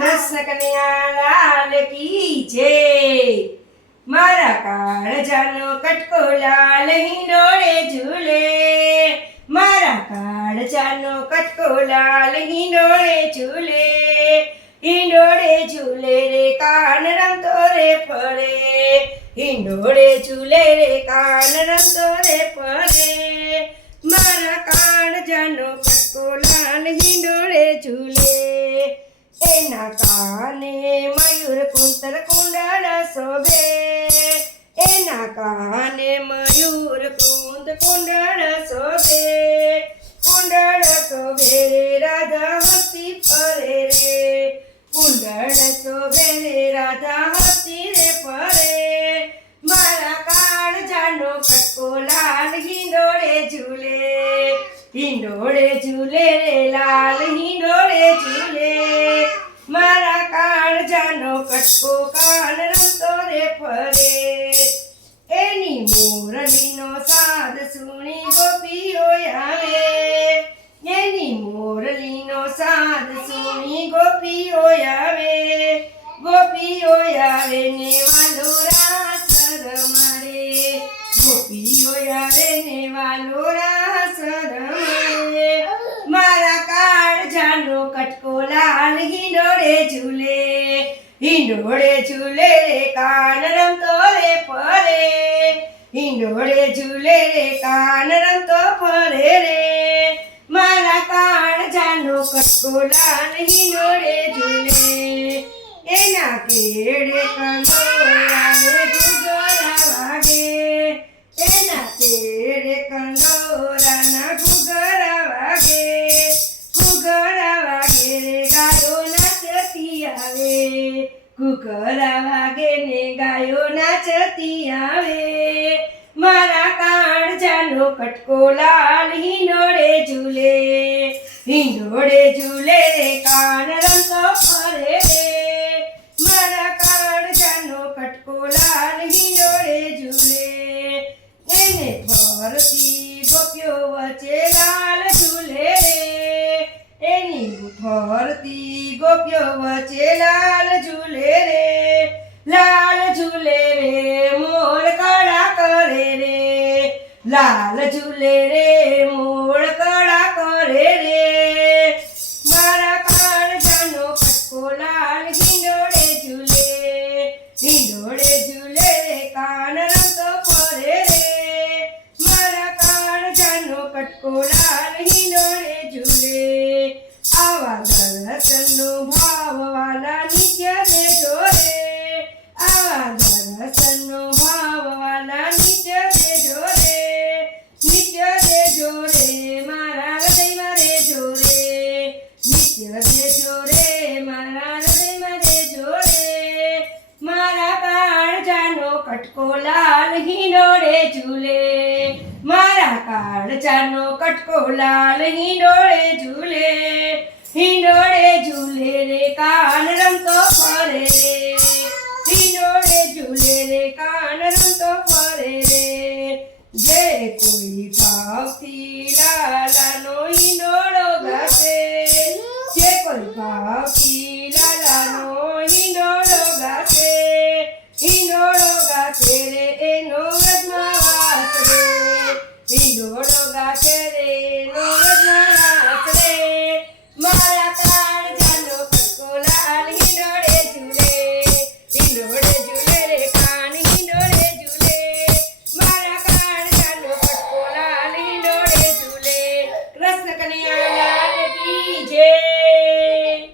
કૃષ્ણ કનૈયા લાલ કી જય મારા કાળજાનો કટકો લાલ હિંડોળે ઝૂલે મારા કાળજાનો કટકો લાલ હિંડોળે ઝૂલે હિંડોળે ઝૂલે રે કાન રમતો રે ફરે હિંડોળે ઝૂલે રે કાન રમતો રે ફરે કુંતર કુંડળ શોભે, એના કાને મયુર કુંદ કુંડળ શોભે. કુંડળ શોભે રે, રાધા હસી ફરે રે. કુંડળ શોભે રે, રાધા હસી રે ફરે. મારા કાળજાનો કટકો લાલ, હિંડોળે ઝૂલે. હિંડોળે ઝૂલે રે, લાલ કાળજાનો કાન રમતો રે ફરે. એની મોરલીનો સાદ સુણી ગોપીઓ આવે. એની મોરલીનો સાદ સુણી ગોપીઓ આવે. ગોપીઓ આવે ને વાલો રાસ રમાડે ગોપીઓ આવે ને વાલો રાસ રમાડે મારા કાળજાનો કટકો લાલ હિંડોળે ઝૂલે. હિંડોળે ઝૂલે રે, કાન રમતો રે ફરે. હિંડોળે ઝૂલે રે, કાન રમતો ફરે રે. મારા કાળજાનો કટકો લાલ હિંડોળે ઝૂલે. એના કેડે કંદોરાને ઘૂઘરા વાગે. એના કેડે કંદોરાના ગુગરા વાગે. ગુગરા વાગે રે ગાયો આવે ઘૂઘરા વાગે ને ગાયો નાચતી આવે મારા કાળજાનો કટકો લાલ હિંડોળે ઝૂલે હિંડોળે ઝૂલે રે કાન રમતો ફરે રે મારા કાળજાનો કટકો લાલ હિંડોળે ઝૂલે એને ફરતી ગોપ્યો વચ્ચે લાલ ઝૂલે રે એની ફરતી ગોપ્યો વચ્ચે લાલ ઝૂલે રે, લાલ ઝૂલે રે, મોર કળા કરે રે. લાલ ઝૂલે રે, મોર કળા કરે રે. નિત્ય દેજો રે મારા હૃદયમાં રેજો રે મારા કાળજાનો કટકો લાલ હિંડોળે ઝૂલે મારા કાળજાનો કટકો લાલ હિંડોળે ઝૂલે હિંડોળે ઝૂલે રે કાન રમતો ફરે રે હિંડોળે ઝૂલે રે કાન રમતો ફરે રે જે કોઈ ભાવથી લાલાનો હિંડોળો